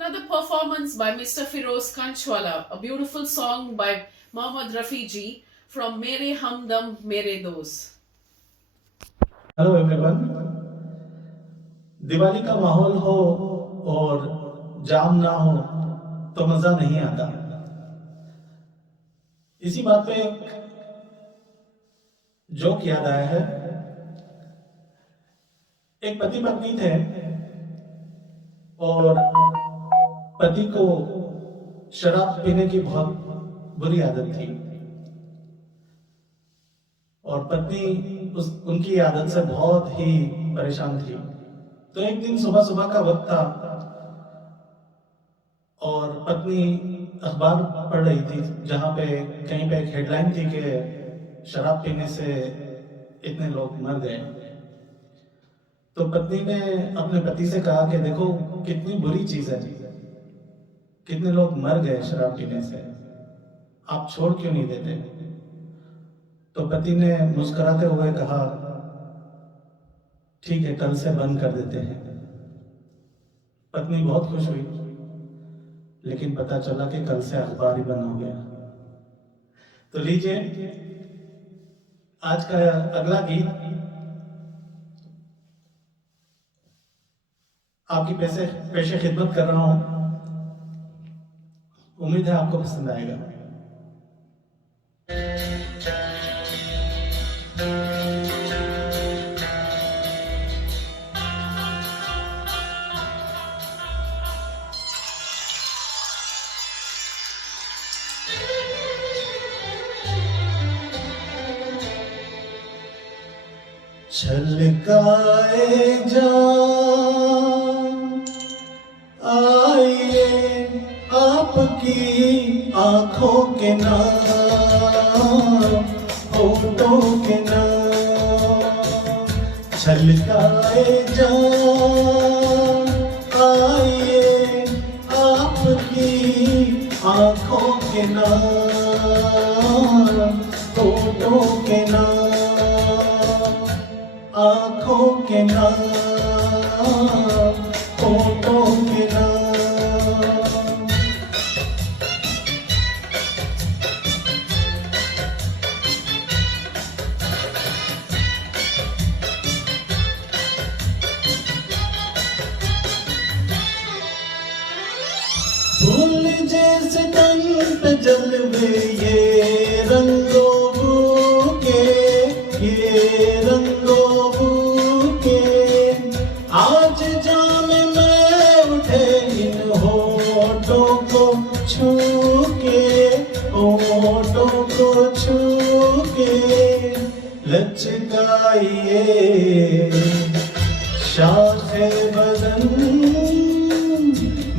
Another performance by Mr. Firoz Kanchwala, a beautiful song by Mohammad Rafi ji from Mere Hamdam Mere Dost. Hello everyone. Diwali का माहौल हो और जाम ना हो तो मजा नहीं आता। इसी बात पे एक जोक याद आया है। एक पति पत्नी थे और पति को शराब पीने की बहुत बुरी आदत थी और पत्नी उनकी आदत से बहुत ही परेशान थी। तो एक दिन सुबह सुबह का वक्त था और पत्नी अखबार पढ़ रही थी जहां पे कहीं पे एक हेडलाइन थी कि शराब पीने से इतने लोग मर गए। तो पत्नी ने अपने पति से कहा कि देखो कितनी बुरी चीज है, कितने लोग मर गए शराब पीने से, आप छोड़ क्यों नहीं देते। तो पति ने मुस्कुराते हुए कहा ठीक है कल से बंद कर देते हैं। पत्नी बहुत खुश हुई, लेकिन पता चला कि कल से अखबार ही बंद हो गया। तो लीजिए आज का अगला गीत आपकी पेशे खिदमत कर रहा हूं। उम्मीद है आपको पसंद आएगा। छलकाए जान आइए आपकी आंखों के नाम, होठों के नाम। छलकाए जान आइए आपकी आंखों के नाम, होठों के नाम, आंखों के नाम, होठों के नाम। फूल जैसे तन पे जलवे ये रंगों के, ये रंगों के। आज जाम में उठे इन होठों को छू के, होठों को छू के। लचकाइए शाखे बदन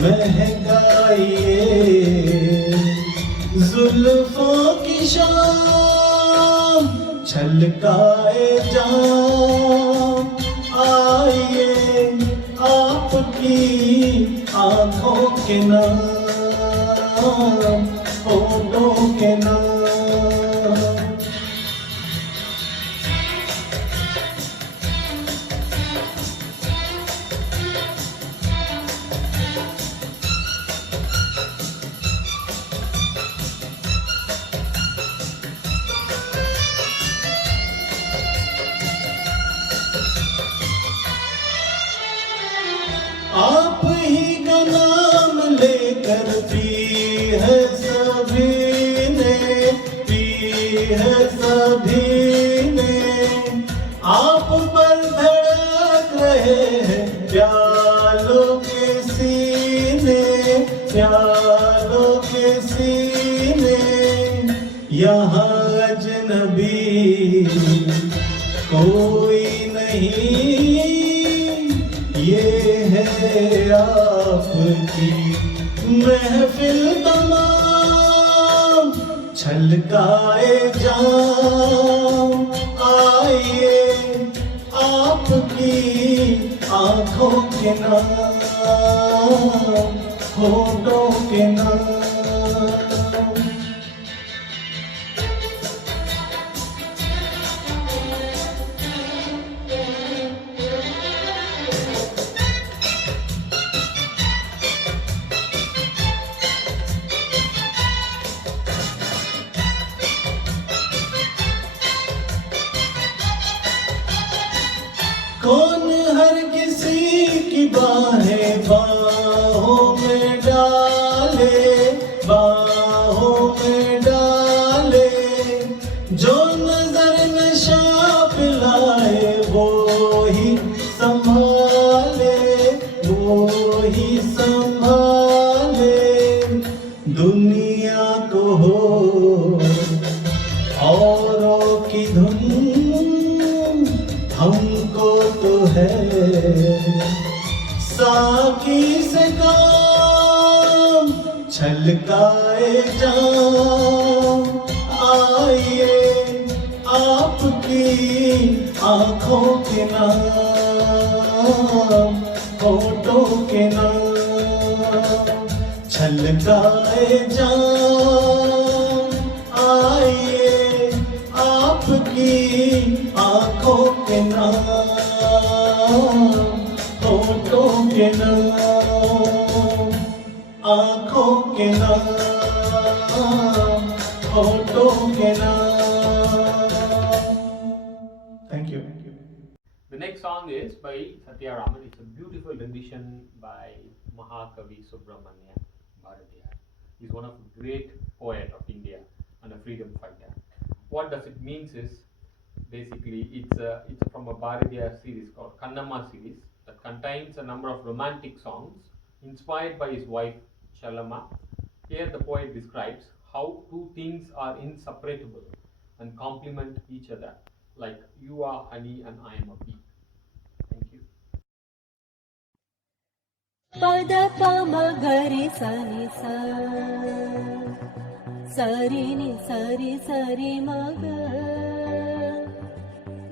महकाइए जुल्फों की शाम। छलकाए जाम आइए आपकी आंखों के नाम, होठों के नाम। आप ही का नाम लेकर पी है सभी ने, पी है सभी ने। आप पर धड़क रहे हैं प्यालों के सीने, प्यालों के सीने। यहाँ अजनबी कोई नहीं, ये है आपकी महफिल तमाम। छलकाए जाम आइए आपकी आंखों के नाम, होठों के नाम। बाहें बाहों में डाले, बाहों में डाले, जो नजर नशा पिलाए वो ही संभाले, वो ही संभाले। दुनिया को हो औरों की धुन, हमको तो है साकी से काम, छलकाए जाम। आइए आपकी आंखों के नाम, होठों के नाम, छलकाए जाम। आइए आपकी आंखों के नाम, होठों के नाम, आंखों के नाम, होठों के नाम। Thank you. The next song is by Satya Raman. It's a beautiful rendition by Mahakavi Subramanya Bharatiyar. He's one of the great poets of India and a freedom fighter. What does it means is basically it's from a Bharatiyar series called Kannamma series that contains a number of romantic songs inspired by his wife Chalama. Here the poet describes how two things are inseparable and complement each other, like you are honey and I am a bee. Thank you. Pada pama gari sani sa, sari ni sari sari maga,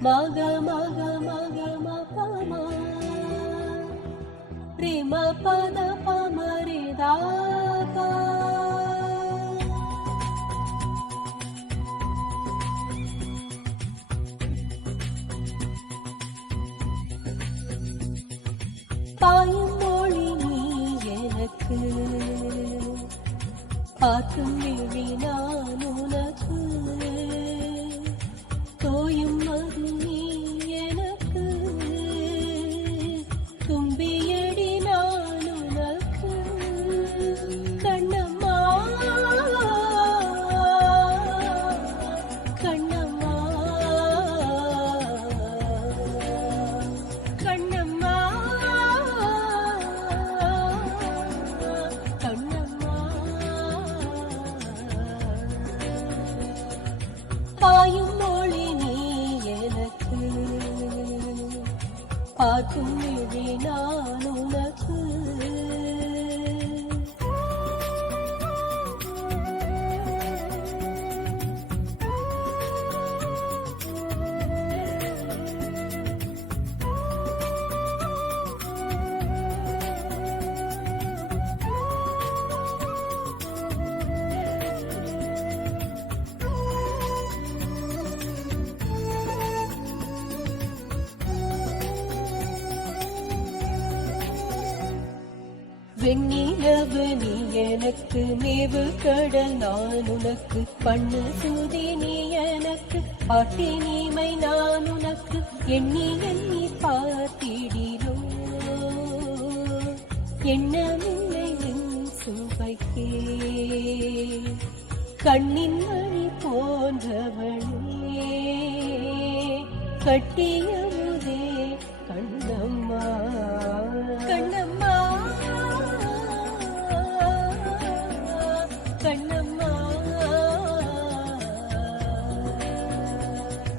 maga maga maga ma pama, rima pada pama re da pa. தாயும் மொழி நீ எனக்கு, பார்க்கும் விழி நான் உனக்கு, தோயும் மது நீ எனக்கு, தும்பியடி நான் உனக்கு. கண்ணம்மா கண்ணம்மா கண்ணம்மா கண்ணம்மா. தாயும் மொழி நீ எனக்கு, பார்க்கும் விழி நான் உனக்கு. வெண்ணிலவு நீ எனக்கு, மேவு கடல் நான் உனக்கு, பண்ணு சூதி நீ எனக்கு, பாட்டி நீமை நான் உனக்கு. எண்ணி எண்ணி பார்த்திடிலோ எண்ணமில்லை என் சுவைக்கே, கண்ணின் மணி போன்றவளே, கட்டியமுதே கண்ணம்மா கண்ணம்மா கண்ணம்மா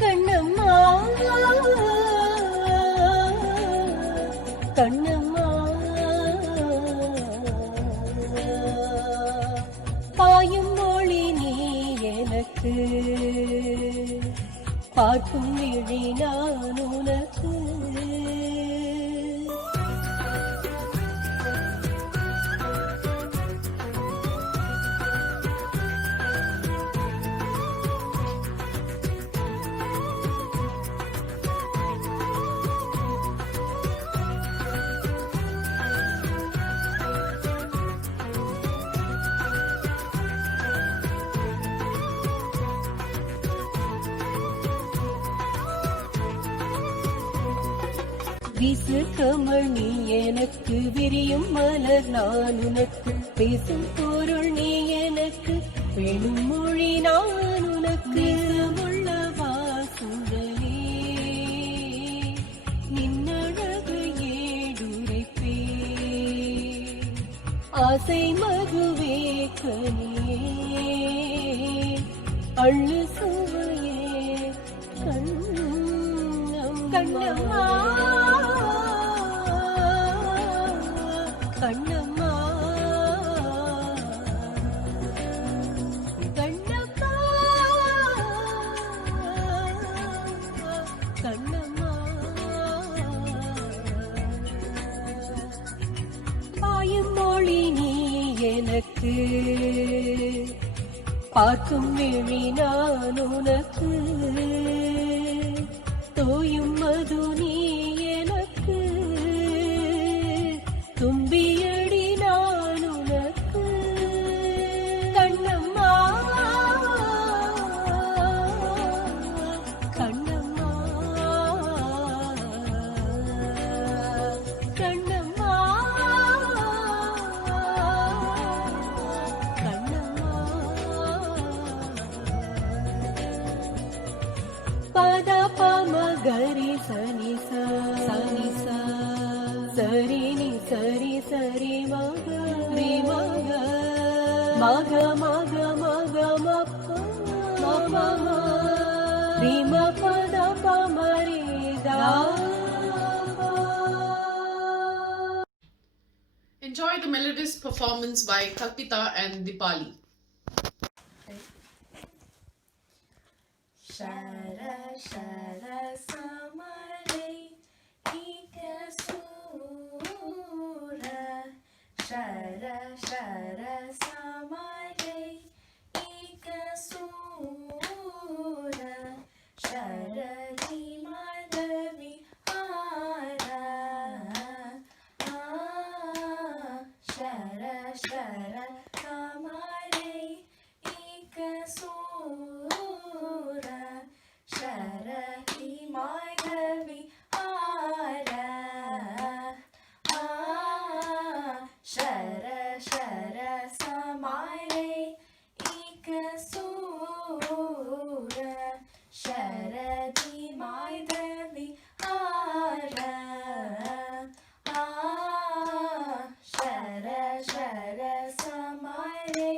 கண்ணம்மா கண்ணம்மா. பாயும் மொழி நீ எனக்கு, பார்க்கும் விழி நான் உனக்கு. வீசு கமல் நீ எனக்கு, விரியும் மலர் நான் உனக்கு, பேசும் பொருள் நீ எனக்கு, வேணும் மொழி நான் உனக்கு. உள்ள வாசுடனே நின்னழகு ஏடுரைப்பே, ஆசை மகுவே கனியே அள்ளு சுவையே கண்ணம்மா கண்ணம்மா கண்ணம்மா கண்ணம்மா. பாயும் மொழி நீ எனக்கு, பார்க்கும் விழி நான் உனக்கு, தோயும் மது நீ எனக்கு, தும்பியடி நான் உனக்கு. கண்ணம்மா கண்ணம்மா கண்ணம்மா பத பம கரி சனி சனி சரி நி சரி சரி மக ரி மக மக மக மக மப்ப மப ரி ம பத பம ரி தா. Enjoy the melodious performance by Kalpita and Dipali. Shara shara samare ikasura, shara shara samare ikasura, shara di madhavi hara, shara shara samare ikasura, Sharati Madhavi Hara, Shara Shara Samare Ikasura, Sharati Madhavi Hara, Shara Shara Samare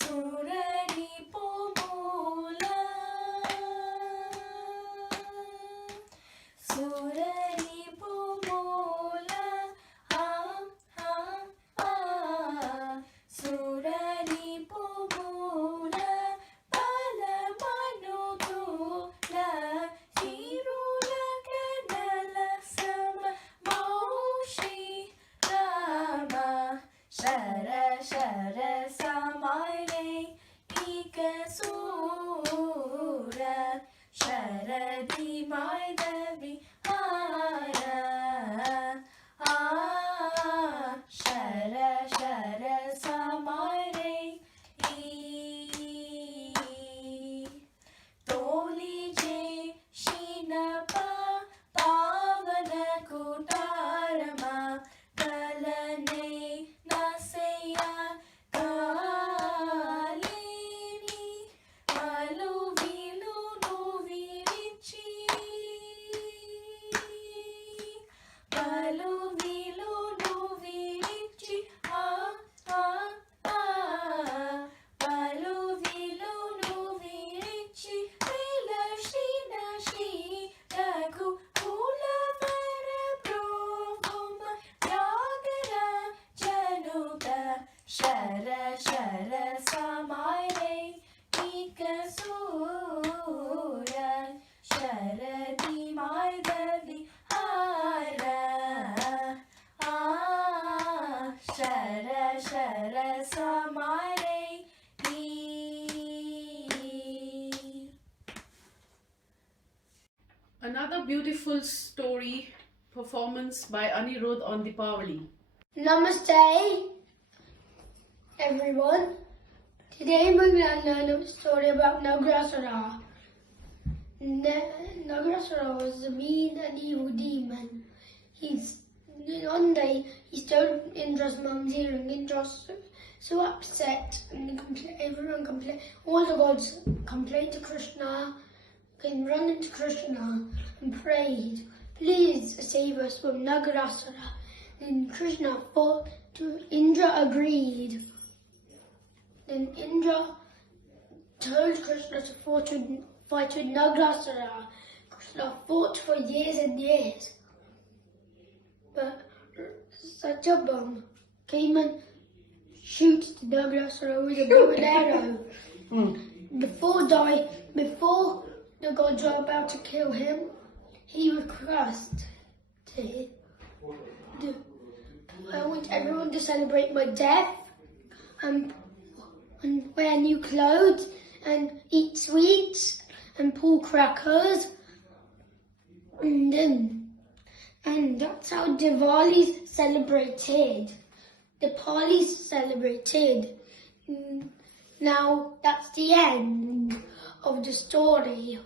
Surari Pomola, Surari Pomola, Surari Pomola, Pala Manutula, Hirula Kanala Sama, Maushi Rama, Shara Shara Samare Ikasura, Sharadi Madhavi Hara, Shara Shara Samare Toli Je Shinapa Pavana Kutarama Kalane Nasaya Kalini Malu Vilu Novirichi, Malu Vilu Novirichi, Malu Vilu Novirichi, Vila Shina Shinaku Kula Vara Provuma Yagara Januta, Shara Shara Samare Ikasura, Sharadi Madhavi Hara, Shara Shara Samare Another beautiful story performance by Anirudh on Deepavali. Namaste, everyone. Today we're going to learn a story about Nagrasara. Nagasura was a mean and evil demon. One day he stole Indra's mum's earring. Indra's so upset, and all the gods complained to Krishna, came running to Krishna and prayed, please save us from Nagarasura. Then Krishna fought to Indra agreed. Then Indra told Krishna to fight with Nagarasura. Krishna fought for years and years. But Satyabhama came and shoot Nagarasura with a bow and arrow. Before the gods were about to kill him, he requested, I want everyone to celebrate my death and wear new clothes and eat sweets and pull crackers. And that's how Diwali's celebrated. The Diwali's celebrated. Now that's the end of the story.